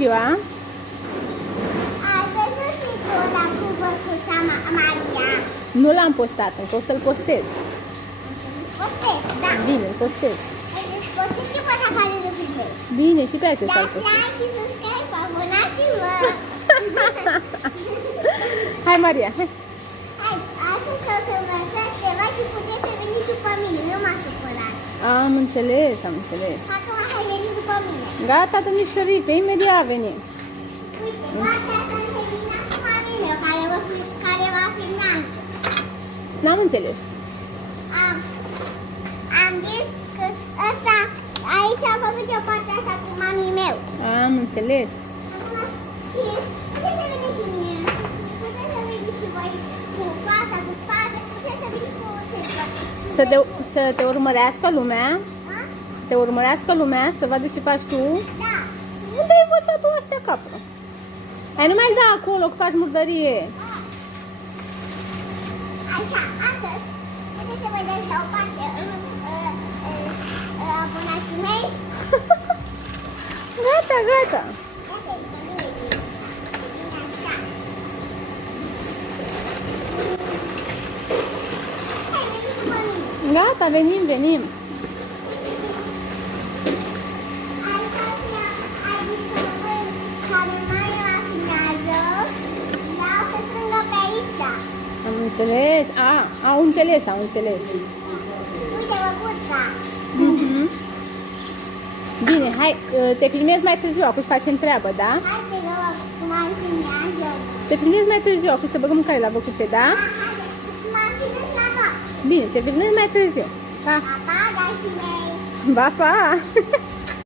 ziua! Ai văzut titlul ăla cu bărcuța Maria? Nu l-am postat, încă o să-l postez. Postez, da. Bine, îl postez. Deci postez și pe ăla care îl filmez. Bine, și pe acesta îl Dați postez. like și subscribe, abonați-vă! Hai, Maria, hai! Hai, astăzi o să învățați ceva și puteți să veniți după mine, nu mă supărați. Am înțeles, am înțeles. Acum hai veniți după mine. Gata, domnișorică, imediat venim. Uite, partea asta se vine acum mine, care va filma. N-am înțeles. Am zis că ăsta, aici am făcut eu partea asta cu mamii meu. Am înțeles. Acum, și puteți să veniți și mie. Puteți să veniți și voi cu fața, cu spate, puteți să veniți cu ce Să te urmărească lumea? Da? Să te urmărească lumea, să vadă ce faci tu? Da. Unde ai învățat tu astea, capă? Hai, nu mai da acolo, că faci murdărie. Așa, astăzi, puteți să vedeți la o parte abonații mei. Gata, gata. Uite, că nu e bine. Bine așa. Hai, veniți după mine. Gata, venim, venim. Aici ai zis că voi, care mare mă filmează, vreau să strângă pe aici. Am înțeles. Au înțeles, au înțeles. Uite, măcuța. Mhm. Bine, hai, te filmezi mai târziu, acum să facem treabă, da? Hai să eu cum am filmează. Te filmezi mai târziu, acum să băgăm care la făcut da? M-am filmat la noapte. Bine, te filmezi mai târziu. Pa, Pa, pa, dragii mei. pa, pa!